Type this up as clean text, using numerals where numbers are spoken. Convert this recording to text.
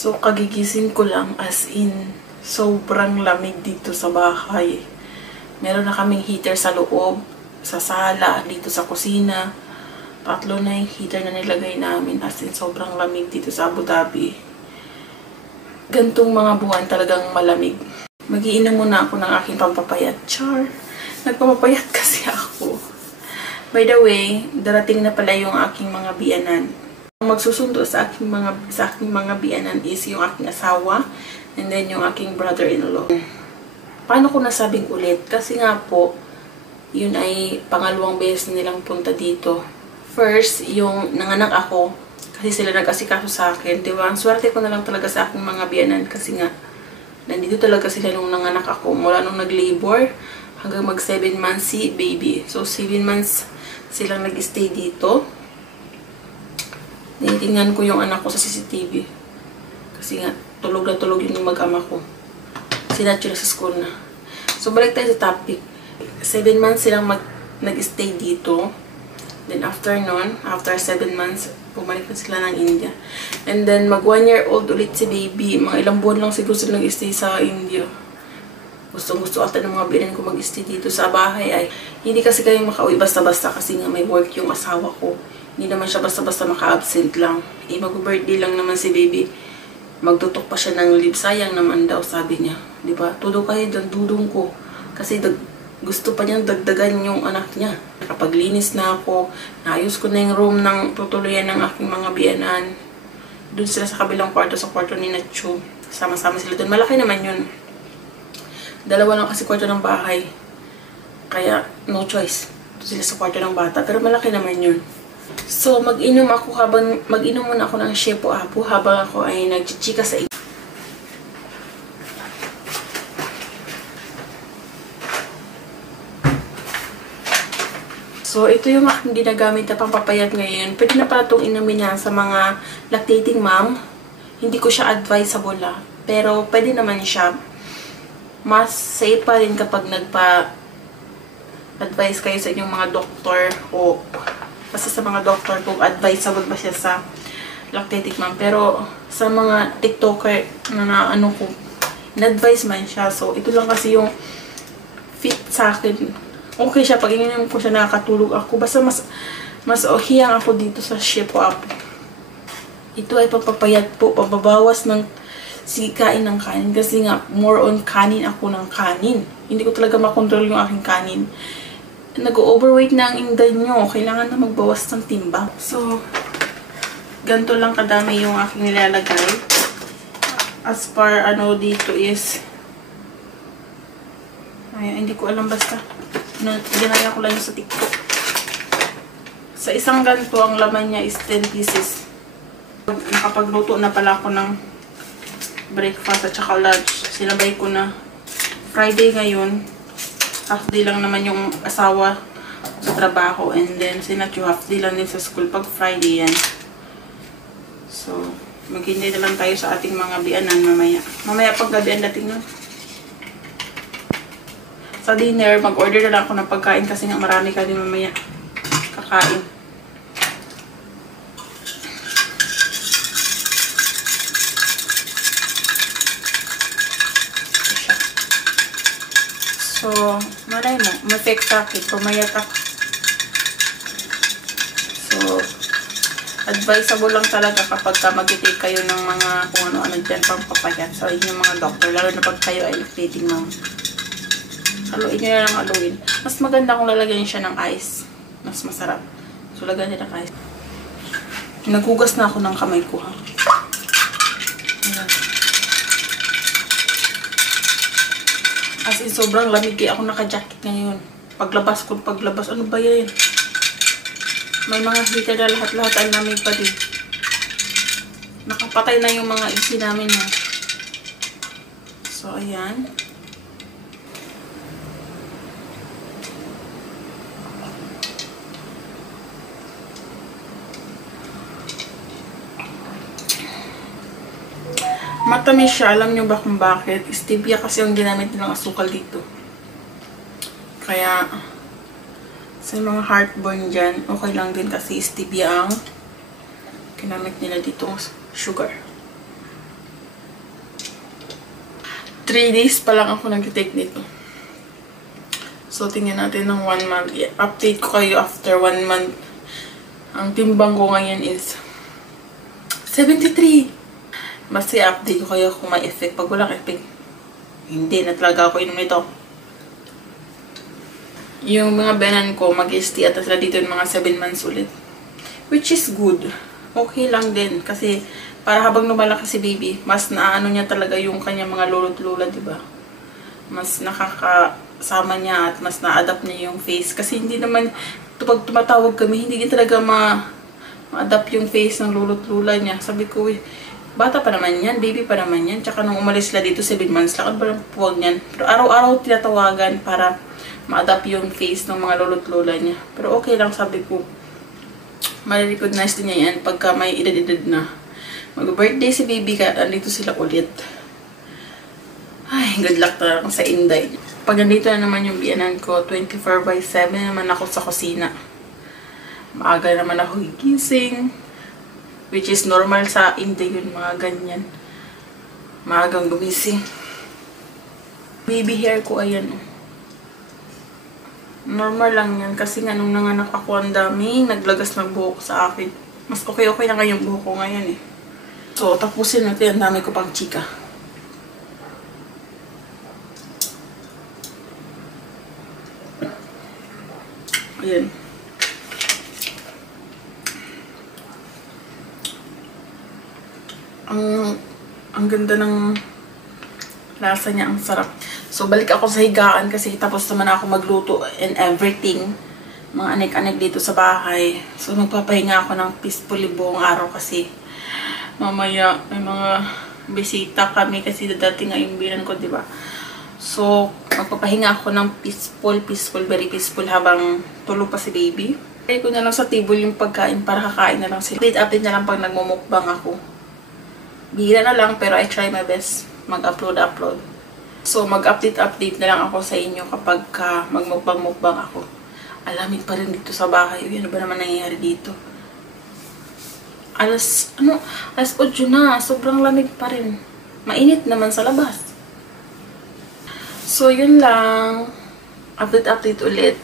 So, kagigising ko lang, as in, sobrang lamig dito sa bahay. Meron na kaming heater sa loob, sa sala, dito sa kusina. Tatlo na yung heater na nilagay namin, as in, sobrang lamig dito sa Abu Dhabi. Gantong mga buwan talagang malamig. Mag-iinom muna ako ng aking pampapayat. Char! Nagpapapayat kasi ako. By the way, darating na pala yung aking mga biyanan. Ang magsusundo sa aking mga biyanan is yung aking asawa and then yung aking brother-in-law. Paano ko nasabing ulit? Kasi nga po, yun ay pangalawang beses nilang punta dito. First, yung nanganak ako, kasi sila nag-asikaso sa akin. Diba? Ang swerte ko na lang talaga sa aking mga biyanan kasi nga, nandito talaga sila nung nanganak ako. Mula nung nag-labor, hanggang mag 7 months si baby. So, 7 months silang nag-stay dito. Tinitingnan ko yung anak ko sa CCTV. Kasi nga, tulog na tulog yung mag-ama ko. Sinatcho na sa school na. So, balik tayo sa topic. 7 months silang nag-stay dito. Then, after nun, after 7 months, bumalik na sila ng India. And then, mag 1 year old ulit si baby. Mga ilang buwan lang siguro sila nag-stay sa India. Gusto ata ng mga biyanan ko mag-stay dito sa bahay ay hindi kasi kayo makauwi basta-basta kasi nga may work yung asawa ko. Hindi naman siya basta-basta maka-absent lang. Eh, mag-birthday lang naman si baby. Magtutok pa siya ng leave. Sayang naman daw, sabi niya. Diba? Tudo kayo doon, dudong ko. Kasi gusto pa niyang dagdagan yung anak niya. Nakapaglinis na ako. Naayos ko na yung room ng tutuluyan ng aking mga biyanan. Doon sila sa kabilang kwarto, sa kwarto ni Nacho. Sama-sama sila doon. Malaki naman yun. Dalawa lang kasi kwarto ng bahay. Kaya, no choice. Doon sila sa kwarto ng bata. Pero malaki naman yun. So, mag-inom muna ako ng Shepo Apo habang ako ay nagchichika sa inyo. So, ito yung aking ginagamit na pampapayat ngayon. Pwede na pala itong inumin yan sa mga lactating mom. Hindi ko siya advisable pero pwede naman siya. Mas safe pa rin kapag nagpa-advise kayo sa inyong mga doktor o basta sa mga doktor kung advisable ba siya sa lactating mom. Pero sa mga TikToker na ano ko, in-advise man siya. So, ito lang kasi yung fit sa akin. Okay siya. Pag ininom ko siya, nakakatulog ako. Basta mas okeyang ako dito sa Shepo Apo. Ito ay papapayat po. Pababawas ng kain ng kanin. Kasi nga, more on kanin ako ng kanin. Hindi ko talaga makontrol yung aking kanin. Nag-overweight na ang inday nyo. Kailangan na magbawas ng timbang. So, ganito lang kadami yung aking nilalagay. As par, ano dito is, ay, hindi ko alam basta. Ginaya ko lang sa TikTok. Sa isang ganito, ang laman niya is 10 pieces. Nakapagluto na pala ako ng breakfast at saka lunch. Sinabay ko na. Friday ngayon. Half day lang naman yung asawa sa trabaho. And then, sinatyo half day lang din sa school pag Friday yan. So, maghintay na lang tayo sa ating mga bianan mamaya. Mamaya pag gabi ang dating nun. Sa dinner, mag-order na lang ako ng pagkain kasi nga marami ka din mamaya kakain. So, malay mo, ma-fake sa akin, pumayat ako. So, advisable lang talaga kapag mag-take kayo ng mga kung ano-ano dyan pang papayat. So, yun yung mga doctor, lalo na pag kayo ay lactating mom. Haluin nyo na lang haluin. Mas maganda kung lalagyan siya ng ice. Mas masarap. So, lagyan nyo ng ice. Naghugas na ako ng kamay ko, ha. Ayan. As in, sobrang lamig. Ako naka-jacket ngayon. Paglabas, ano ba yan? May mga heater na lahat-lahat ang lamig pa din. Nakapatay na yung mga AC namin, ha. So, ayan. Matamis siya. Alam nyo ba kung bakit? Stevia kasi yung ginamit nilang asukal dito. Kaya, sa mga heartburn dyan, okay lang din kasi stevia ang ginamit nila dito sugar. 3 days pa lang ako nag-take nito. So, tingnan natin ng 1 month. Update ko kayo after 1 month. Ang timbang ko ngayon is 73. Basta i-update ko kayo kung may effect. Pag walang effect, hindi na talaga ako inom nito. Yung mga benan ko, mag-stay at sila dito yung mga 7 months ulit. Which is good. Okay lang din. Kasi, para habang lumalaki si baby, mas naano niya talaga yung kanyang mga lolo't lola, diba? Mas nakakasama niya at mas na-adapt niya yung face. Kasi hindi naman, pag tumatawag kami, hindi talaga ma-adapt yung face ng lolo't lola niya. Sabi ko, bata pa naman yan, baby pa naman yan. Tsaka nung umalis sila dito 7 months, lakad ba lang puwag niyan. Pero araw-araw tinatawagan para ma-adapt yung face ng mga lolo't lola niya. Pero okay lang, sabi ko. Marirecognize din niya yan pagka may edad-edad na. Mag-birthday si baby ka, andito sila ulit. Ay, good luck talaga sa Inday. Pag nandito na naman yung biyanan ko, 24/7 naman ako sa kusina. Maaga naman ako gigising. Which is normal sa Inday yun, mga ganyan. Maagang gumising. Baby hair ko, ayan o. Normal lang yan kasi nga nung nanganak ako ang daming naglagas ng buhok sa akin. Mas okay na nga yung buhok ko ngayon eh. So, tapusin natin. Ang dami ko pang chika. Ayan. Ang ganda ng lasa niya. Ang sarap. So, balik ako sa higaan kasi tapos naman ako magluto and everything. Mga anek-anek dito sa bahay. So, magpapahinga ako ng peacefully buong araw kasi mamaya may mga bisita kami kasi dadating nga yung binan ko, diba? So, magpapahinga ako ng peaceful, very peaceful habang tulog pa si baby. Kaya ko na lang sa table yung pagkain para kakain na lang sila. Update na lang pag nagmumukbang ako. Bihira na lang pero I try my best mag-upload. So, mag-update na lang ako sa inyo kapag magmukbang-mukbang ako. Alamig pa rin dito sa bahay. Uy, ano ba naman nangyayari dito? Alas 8 na. Sobrang lamig pa rin. Mainit naman sa labas. So, yun lang. Update ulit.